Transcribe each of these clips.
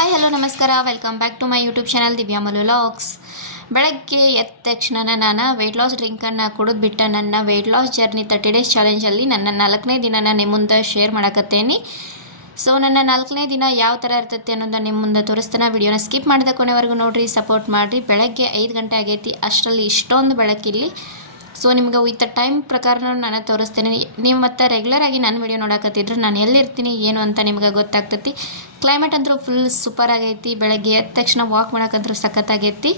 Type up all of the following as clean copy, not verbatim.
Hi hello ನಮಸ್ಕಾರ, welcome back to my YouTube channel Divya Malu vlogs. ಬೆಳಗ್ಗೆ ಎದ್ದ ತಕ್ಷಣ ನಾನು ವೆಯ್ಟ್ ಲಾಸ್ ಡ್ರಿಂಕನ್ನು ಕುಡಿದ್ಬಿಟ್ಟು ನನ್ನ ವೆಯ್ಟ್ ಲಾಸ್ ಜರ್ನಿ 30 ಡೇಸ್ ಚಾಲೆಂಜಲ್ಲಿ ನನ್ನ 4ನೇ ದಿನ ನಿಮ್ಮ ಮುಂದೆ ಶೇರ್ ಮಾಡಕತ್ತೇನೆ. ಸೊ ನನ್ನ 4ನೇ ದಿನ ಯಾವ ಥರ ಇರ್ತೈತೆ ಅನ್ನೋದನ್ನ ನಿಮ್ಮ ಮುಂದೆ ತೋರಿಸ್ತಾನೆ. ವಿಡಿಯೋನ ಸ್ಕಿಪ್ ಮಾಡಿದ ಕೊನೆವರೆಗೂ ನೋಡಿರಿ, ಸಪೋರ್ಟ್ ಮಾಡಿರಿ. ಬೆಳಗ್ಗೆ 5 ಗಂಟೆ ಆಗೈತಿ, ಅಷ್ಟರಲ್ಲಿ ಇಷ್ಟೊಂದು ಬೆಳಕಿಲ್ಲಿ. ಸೊ ನಿಮ್ಗೆ ವಿತ್ ಟೈಮ್ ಪ್ರಕಾರ ನಾನು ತೋರಿಸ್ತೇನೆ. ನೀವು ಮತ್ತು ರೆಗ್ಯುಲರಾಗಿ ನನ್ನ ವಿಡಿಯೋ ನೋಡಕತ್ತಿದ್ರು ನಾನು ಎಲ್ಲಿರ್ತೀನಿ ಏನು ಅಂತ ನಿಮ್ಗೆ ಗೊತ್ತಾಗ್ತೈತಿ. ಕ್ಲೈಮೇಟ್ ಅಂತೂ ಫುಲ್ ಸೂಪರ್ ಆಗೈತಿ. ಬೆಳಗ್ಗೆ ಎದ್ದ ತಕ್ಷಣ ವಾಕ್ ಮಾಡೋಕ್ಕಂತೂ ಸಖತ್ತಾಗೈತಿ.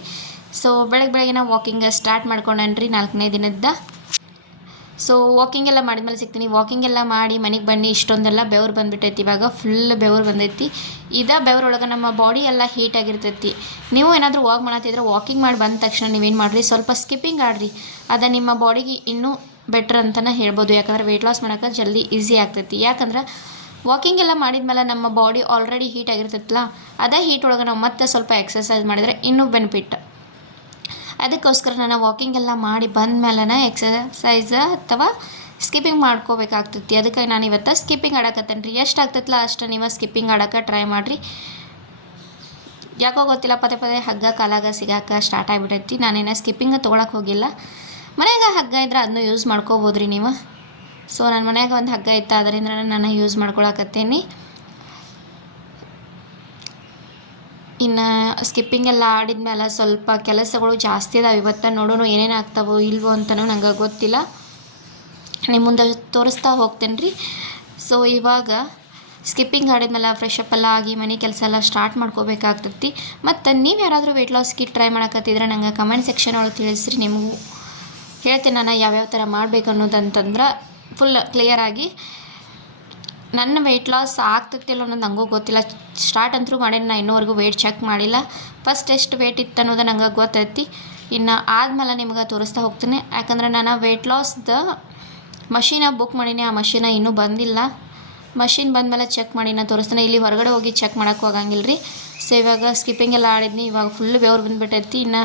ಸೊ ಬೆಳಗ್ಗೆ ನಾವು ವಾಕಿಂಗ್ ಸ್ಟಾರ್ಟ್ ಮಾಡ್ಕೊಂಡ್ರಿ 4ನೇ ದಿನದ. ಸೊ ವಾಕಿಂಗ್ ಎಲ್ಲ ಮಾಡಿದ್ಮೇಲೆ ಸಿಗ್ತೀನಿ. ವಾಕಿಂಗ್ ಎಲ್ಲ ಮಾಡಿ ಮನೆಗೆ ಬನ್ನಿ, ಇಷ್ಟೊಂದೆಲ್ಲ ಬೆವ್ರು ಬಂದುಬಿಟ್ಟೈತಿ. ಇವಾಗ ಫುಲ್ ಬೆವ್ರು ಬಂದೈತಿ. ಬೆವ್ರೊಳಗೆ ನಮ್ಮ ಬಾಡಿ ಎಲ್ಲ ಹೀಟ್ ಆಗಿರ್ತೈತಿ. ನೀವು ಏನಾದರೂ ವಾಕ್ ಮಾಡತ್ತಿದ್ರೆ ವಾಕಿಂಗ್ ಮಾಡಿ ಬಂದ ತಕ್ಷಣ ನೀವೇನು ಮಾಡಿರಿ, ಸ್ವಲ್ಪ ಸ್ಕಿಪ್ಪಿಂಗ್ ಆಡ್ರಿ. ಅದು ನಿಮ್ಮ ಬಾಡಿಗೆ ಇನ್ನೂ ಬೆಟ್ರ್ ಅಂತಲೇ ಹೇಳ್ಬೋದು. ಯಾಕಂದರೆ ವೆಯ್ಟ್ ಲಾಸ್ ಮಾಡೋಕೆ ಜಲ್ದಿ ಈಸಿ ಆಗ್ತೈತಿ. ಯಾಕಂದ್ರೆ ವಾಕಿಂಗ್ ಎಲ್ಲ ಮಾಡಿದ್ಮೇಲೆ ನಮ್ಮ ಬಾಡಿ ಆಲ್ರೆಡಿ ಹೀಟ್ ಆಗಿರ್ತೈತಲ್ಲ, ಅದೇ ಹೀಟ್ ಒಳಗೆ ನಾವು ಮತ್ತೆ ಸ್ವಲ್ಪ ಎಕ್ಸಸೈಸ್ ಮಾಡಿದರೆ ಇನ್ನೂ ಬೆನಿಫಿಟ್. ಅದಕ್ಕೋಸ್ಕರ ನಾನು ವಾಕಿಂಗ್ ಎಲ್ಲ ಮಾಡಿ ಬಂದಮೇಲೆ ಎಕ್ಸಸೈಸ್ ಅಥವಾ ಸ್ಕಿಪ್ಪಿಂಗ್ ಮಾಡ್ಕೋಬೇಕಾಗ್ತೈತಿ. ಅದಕ್ಕೆ ನಾನು ಇವತ್ತು ಸ್ಕಿಪ್ಪಿಂಗ್ ಆಡಕತ್ತೇನೆ ರೀ. ಎಷ್ಟು ಆಗ್ತೈತಲ್ಲ ಅಷ್ಟು ನೀವು ಸ್ಕಿಪ್ಪಿಂಗ್ ಆಡೋಕ್ಕೆ ಟ್ರೈ ಮಾಡಿರಿ. ಯಾಕೋ ಗೊತ್ತಿಲ್ಲ, ಪದೇ ಹಗ್ಗ ಕಾಲಾಗ ಸಿಗಾಕ ಸ್ಟಾರ್ಟ್ ಆಗಿಬಿಟ್ಟೈತಿ. ನಾನೇನೋ ಸ್ಕಿಪ್ಪಿಂಗ್ ತೊಗೊಳಕ್ಕೆ ಹೋಗಿಲ್ಲ. ಮನೆಯಾಗ ಹಗ್ಗ ಇದ್ರೆ ಅದನ್ನು ಯೂಸ್ ಮಾಡ್ಕೋಬೋದು ರೀ ನೀವು. ಸೊ ನನ್ನ ಮನೆಯಾಗ ಒಂದು ಹಗ್ಗ ಇತ್ತು, ಅದರಿಂದ ನಾನು ಯೂಸ್ ಮಾಡ್ಕೊಳಕತ್ತೇನೆ. ಇನ್ನು ಸ್ಕಿಪ್ಪಿಂಗ್ ಎಲ್ಲ ಆಡಿದ್ಮೇಲೆ ಸ್ವಲ್ಪ ಕೆಲಸಗಳು ಜಾಸ್ತಿ ಅದಾವೆ. ಇವತ್ತು ನೋಡೋಣ ಏನೇನು ಆಗ್ತಾವೋ ಇಲ್ವೋ ಅಂತಲೂ ನಂಗೆ ಗೊತ್ತಿಲ್ಲ. ನಿಮ್ಮ ಮುಂದೆ ತೋರಿಸ್ತಾ ಹೋಗ್ತೇನೆ ರೀ. ಸೊ ಇವಾಗ ಸ್ಕಿಪ್ಪಿಂಗ್ ಆಡಿದ್ಮೇಲೆ ಫ್ರೆಶ್ ಅಪ್ ಎಲ್ಲ ಆಗಿ ಮನೆ ಕೆಲಸ ಎಲ್ಲ ಸ್ಟಾರ್ಟ್ ಮಾಡ್ಕೋಬೇಕಾಗ್ತೈತಿ. ಮತ್ತು ನೀವು ಯಾರಾದರೂ ವೆಯ್ಟ್ ಲಾಸ್ಗೆ ಟ್ರೈ ಮಾಡಕತ್ತಿದ್ರೆ ನಂಗೆ ಕಮೆಂಟ್ ಸೆಕ್ಷನ್ ಒಳಗೆ ತಿಳಿಸ್ರಿ. ನಿಮಗೂ ಹೇಳ್ತೀನಿ ನಾನು ಯಾವ್ಯಾವ ಥರ ಮಾಡಬೇಕು ಅನ್ನೋದಂತಂದ್ರೆ ಫುಲ್ ಕ್ಲಿಯರಾಗಿ. ನನ್ನ ವೆಯ್ಟ್ ಲಾಸ್ ಆಗ್ತೈತಿಲ್ಲ ಅನ್ನೋದು ನನಗೂ ಗೊತ್ತಿಲ್ಲ. ಸ್ಟಾರ್ಟ್ ಅಂತೂ ಮಾಡೇನಿ, ನಾನು ಇನ್ನೂವರೆಗೂ ವೆಯ್ಟ್ ಚೆಕ್ ಮಾಡಿಲ್ಲ. ಫಸ್ಟ್ ಎಷ್ಟು ವೆಯ್ಟ್ ಇತ್ತು ಅನ್ನೋದು ನಂಗೆ ಗೊತ್ತೈತಿ. ಇನ್ನು ಆದಮೇಲೆ ನಿಮ್ಗೆ ತೋರಿಸ್ತಾ ಹೋಗ್ತೀನಿ. ಯಾಕಂದರೆ ನಾನು ವೆಯ್ಟ್ ಲಾಸ್ದು ಮಷೀನ ಬುಕ್ ಮಾಡೀನಿ, ಆ ಮಷೀನ ಇನ್ನೂ ಬಂದಿಲ್ಲ. ಮಷೀನ್ ಬಂದಮೇಲೆ ಚೆಕ್ ಮಾಡಿ ನಾನು ತೋರಿಸ್ತೀನಿ. ಇಲ್ಲಿ ಹೊರಗಡೆ ಹೋಗಿ ಚೆಕ್ ಮಾಡೋಕ್ಕೆ ಹೋಗಂಗಿಲ್ಲ ರೀ. ಸೊ ಇವಾಗ ಸ್ಕಿಪ್ಪಿಂಗ್ ಎಲ್ಲ ಆಡಿದ್ನಿ. ಇವಾಗ ಫುಲ್ ಬೆವ್ರು ಬಂದುಬಿಟ್ಟೈತಿ. ಇನ್ನು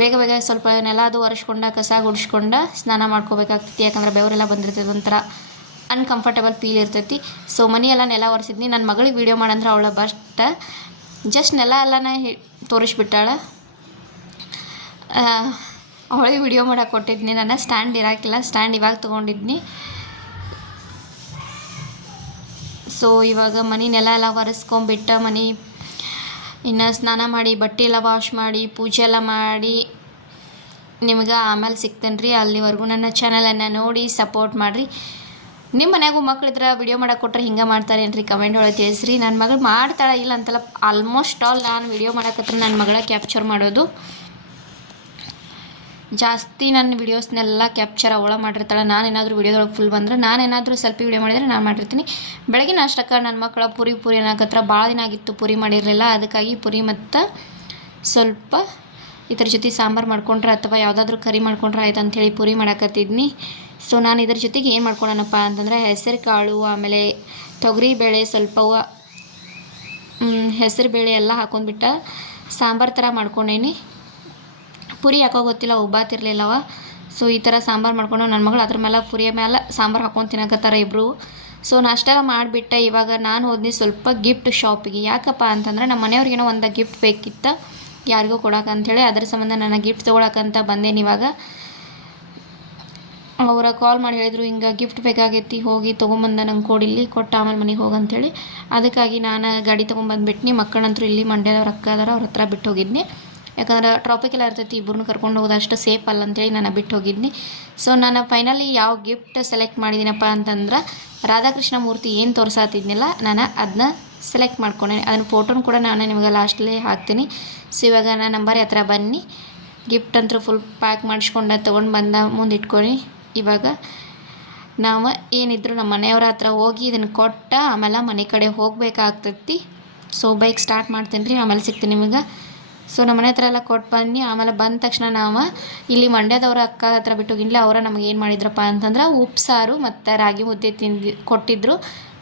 ಬೇಗ ಸ್ವಲ್ಪ ನೆಲ ಅದು ಒರೆಸ್ಕೊಂಡು ಕಸ ಗುಡಿಸ್ಕೊಂಡು ಸ್ನಾನ ಮಾಡ್ಕೋಬೇಕಾಗ್ತೈತಿ. ಯಾಕಂದರೆ ಬೆವರೆಲ್ಲ ಬಂದಿರ್ತೈತಿ, ಒಂಥರ ಅನ್ಕಂಫರ್ಟಬಲ್ ಫೀಲ್ ಇರ್ತೈತಿ. ಸೊ ಮನೆಯೆಲ್ಲ ನೆಲ ಒರೆಸಿದ್ನಿ. ನನ್ನ ಮಗಳಿಗೆ ವೀಡಿಯೋ ಮಾಡಂದ್ರೆ ಅವಳ ಜಸ್ಟ್ ನೆಲ ಎಲ್ಲನೇ ತೋರಿಸ್ಬಿಟ್ಟಾಳೆ. ಅವಳಿಗೆ ವೀಡಿಯೋ ಮಾಡೋಕೆ ಕೊಟ್ಟಿದ್ನಿ. ನಾನು ಸ್ಟ್ಯಾಂಡ್ ಇರೋಕ್ಕಿಲ್ಲ, ಸ್ಟ್ಯಾಂಡ್ ಇವಾಗ ತೊಗೊಂಡಿದ್ನಿ. ಸೊ ಇವಾಗ ಮನೆ ನೆಲ ಎಲ್ಲ ಒರೆಸ್ಕೊಂಬಿಟ್ಟು ಇನ್ನು ಸ್ನಾನ ಮಾಡಿ ಬಟ್ಟೆ ಎಲ್ಲ ವಾಶ್ ಮಾಡಿ ಪೂಜೆ ಎಲ್ಲ ಮಾಡಿ ನಿಮ್ಗೆ ಆಮೇಲೆ ಸಿಗ್ತೇನೆ ರೀ. ಅಲ್ಲಿವರೆಗೂ ನನ್ನ ಚಾನಲನ್ನು ನೋಡಿ ಸಪೋರ್ಟ್ ಮಾಡಿರಿ. ನಿಮ್ಮ ಮನೆಯಾಗೂ ಮಕ್ಕಳಿದ್ರೆ ವಿಡಿಯೋ ಮಾಡೋಕೆ ಕೊಟ್ಟರೆ ಹಿಂಗೆ ಮಾಡ್ತಾರೇನು ರೀ, ಕಮೆಂಟ್ ಒಳಗೆ ತಿಳಿಸ್ರಿ. ನನ್ನ ಮಗಳು ಮಾಡ್ತಾಳೆ ಇಲ್ಲ ಅಂತಲ್ಲ, ಆಲ್ಮೋಸ್ಟ್ ಆಲ್ ನಾನು ವಿಡಿಯೋ ಮಾಡೋಕತ್ರ ನನ್ನ ಮಗಳ ಕ್ಯಾಪ್ಚರ್ ಮಾಡೋದು ಜಾಸ್ತಿ. ನನ್ನ ವೀಡಿಯೋಸ್ನೆಲ್ಲ ಕ್ಯಾಪ್ಚರ್ ಅವಳ ಮಾಡಿರ್ತಾಳೆ. ನಾನೇನಾದರೂ ವೀಡಿಯೋದೊಳಗೆ ಫುಲ್ ಬಂದರೆ, ನಾನೇನಾದರೂ ಸೆಲ್ಫಿ ವೀಡಿಯೋ ಮಾಡಿದರೆ ನಾನು ಮಾಡಿರ್ತೀನಿ. ಬೆಳಗಿನ ಅಷ್ಟಕ್ಕೆ ನನ್ನ ಮಕ್ಕಳ ಪುರಿ ಅನ್ನೋಕತ್ರ ಭಾಳ ದಿನ ಆಗಿತ್ತು ಪುರಿ ಮಾಡಿರಲಿಲ್ಲ. ಅದಕ್ಕಾಗಿ ಪುರಿ ಮತ್ತು ಸ್ವಲ್ಪ ಇದ್ರ ಜೊತೆ ಸಾಂಬಾರು ಮಾಡ್ಕೊಂಡ್ರೆ ಅಥವಾ ಯಾವುದಾದ್ರೂ ಕರಿ ಮಾಡ್ಕೊಂಡ್ರೆ ಆಯ್ತು ಅಂಥೇಳಿ ಪುರಿ ಮಾಡಕತ್ತಿದ್ನಿ. ಸೊ ನಾನು ಇದ್ರ ಜೊತೆಗೆ ಏನು ಮಾಡ್ಕೊಳ್ಳೋಣಪ್ಪ ಅಂತಂದರೆ ಹೆಸರು ಕಾಳು, ಆಮೇಲೆ ತೊಗರಿಬೇಳೆ, ಸ್ವಲ್ಪ ಹೆಸರು ಬೇಳೆ ಎಲ್ಲ ಹಾಕೊಂಡ್ಬಿಟ್ಟು ಸಾಂಬಾರು ಥರ ಮಾಡ್ಕೊಂಡೇನಿ. ಪುರಿ ಯಾಕೋ ಗೊತ್ತಿಲ್ಲ ಉಬ್ಬಾತಿರ್ಲಿಲ್ಲವ. ಸೊ ಈ ಥರ ಸಾಂಬಾರು ಮಾಡ್ಕೊಂಡು ನನ್ನ ಮಗಳು ಅದ್ರ ಮೇಲೆ ಪುರಿಯ ಮೇಲೆ ಸಾಂಬಾರು ಹಾಕೊಂಡು ತಿನ್ನಕತ್ತಾರ ಇಬ್ಬರು. ಸೊ ನಾಷ್ಟ ಮಾಡಿಬಿಟ್ಟೆ. ಇವಾಗ ನಾನು ಹೋದ್ನಿ ಸ್ವಲ್ಪ ಗಿಫ್ಟ್ ಶಾಪಿಗೆ. ಯಾಕಪ್ಪ ಅಂತಂದ್ರೆ ನಮ್ಮ ಮನೆಯವ್ರಿಗೇನೋ ಒಂದು ಗಿಫ್ಟ್ ಬೇಕಿತ್ತು ಯಾರಿಗೂ ಕೊಡೋಕೆ ಅಂಥೇಳಿ. ಅದ್ರ ಸಂಬಂಧ ನಾನು ಗಿಫ್ಟ್ ತೊಗೊಳಕ್ಕಂತ ಬಂದೇನಿ. ಇವಾಗ ಅವರ ಕಾಲ್ ಮಾಡಿ ಹೇಳಿದ್ರು, ಹಿಂಗೆ ಗಿಫ್ಟ್ ಬೇಕಾಗೈತಿ, ಹೋಗಿ ತೊಗೊಂಬಂದ ನಂಗೆ ಕೊಡಿಲ್ಲಿ, ಕೊಟ್ಟು ಆಮೇಲೆ ಮನೆಗೆ ಹೋಗಂಥೇಳಿ. ಅದಕ್ಕಾಗಿ ನಾನು ಗಾಡಿ ತೊಗೊಂಬಂದುಬಿಟ್ನಿ. ಮಕ್ಕಳಂತರೂ ಇಲ್ಲಿ ಮಂಡ್ಯದವ್ರು ಅಕ್ಕ ಅದಾರ, ಅವ್ರ ಹತ್ರ ಬಿಟ್ಟು ಹೋಗಿದ್ನಿ. ಯಾಕಂದ್ರೆ ಟ್ರಾಫಿಕ್ ಎಲ್ಲ ಇರ್ತೈತಿ, ಇಬ್ಬರನ್ನ ಕರ್ಕೊಂಡು ಹೋಗೋದು ಅಷ್ಟು ಸೇಫ್ ಅಲ್ಲ ಅಂತೇಳಿ ನಾನು ಬಿಟ್ಟು ಹೋಗಿದ್ನಿ. ಸೊ ನಾನು ಫೈನಲಿ ಯಾವ ಗಿಫ್ಟ್ ಸೆಲೆಕ್ಟ್ ಮಾಡಿದ್ದೀನಪ್ಪ ಅಂತಂದ್ರೆ ರಾಧಾಕೃಷ್ಣ ಮೂರ್ತಿ ಏನು ತೋರಿಸಾತಿದ್ನಿಲ್ಲ, ನಾನು ಅದನ್ನ ಸೆಲೆಕ್ಟ್ ಮಾಡ್ಕೊಂಡೆ. ಅದನ್ನ ಫೋಟೋನು ಕೂಡ ನಾನು ನಿಮಗೆ ಲಾಸ್ಟಲ್ಲಿ ಹಾಕ್ತೀನಿ. ಸೊ ಇವಾಗ ನಾನು ನಂಬರ್ ಹತ್ರ ಬನ್ನಿ. ಗಿಫ್ಟ್ ಅಂತೂ ಫುಲ್ ಪ್ಯಾಕ್ ಮಾಡಿಸ್ಕೊಂಡು ತೊಗೊಂಡು ಬಂದ ಮುಂದೆ ಇಟ್ಕೊಂಡು ಇವಾಗ ನಾವು ಏನಿದ್ರು ನಮ್ಮ ಮನೆಯವ್ರ ಹತ್ರ ಹೋಗಿ ಇದನ್ನು ಕೊಟ್ಟು ಆಮೇಲೆ ಮನೆ ಕಡೆ ಹೋಗಬೇಕಾಗ್ತೈತಿ. ಸೊ ಬೈಕ್ ಸ್ಟಾರ್ಟ್ ಮಾಡ್ತೀನಿ ರೀ, ಆಮೇಲೆ ಸಿಗ್ತೀನಿ ನಿಮಗೆ. ಸೊ ನಮ್ಮ ಮನೆ ಹತ್ರ ಎಲ್ಲ ಕೊಟ್ಟು ಬನ್ನಿ. ಆಮೇಲೆ ಬಂದ ತಕ್ಷಣ ನಾವು ಇಲ್ಲಿ ಮಂಡ್ಯದವ್ರ ಅಕ್ಕ ಹತ್ರ ಬಿಟ್ಟು ಹೋಗಿಲ್ಲ. ಅವರ ನಮಗೆ ಏನು ಮಾಡಿದ್ರಪ್ಪ ಅಂತಂದ್ರೆ ಉಪ್ಸಾರು ಮತ್ತು ರಾಗಿ ಮುದ್ದೆ ಕೊಟ್ಟಿದ್ದರು.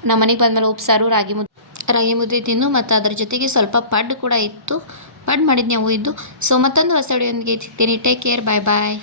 ನಮ್ಮ ಮನೆಗೆ ಬಂದಮೇಲೆ ಉಪ್ಸಾರು ರಾಗಿ ಮುದ್ದೆ ತಿಂದು ಮತ್ತು ಅದ್ರ ಜೊತೆಗೆ ಸ್ವಲ್ಪ ಪಡ್ಡು ಕೂಡ ಇತ್ತು. ಪಡ್ಡು ಮಾಡಿದ್ದು ನಾವು ಇದ್ದು. ಸೊ ಮತ್ತೊಂದು ಹೊಸ ವಿಡಿಯೋಂದಿಗೆ ಸಿಗ್ತೀನಿ. ಟೇಕ್ ಕೇರ್, ಬಾಯ್.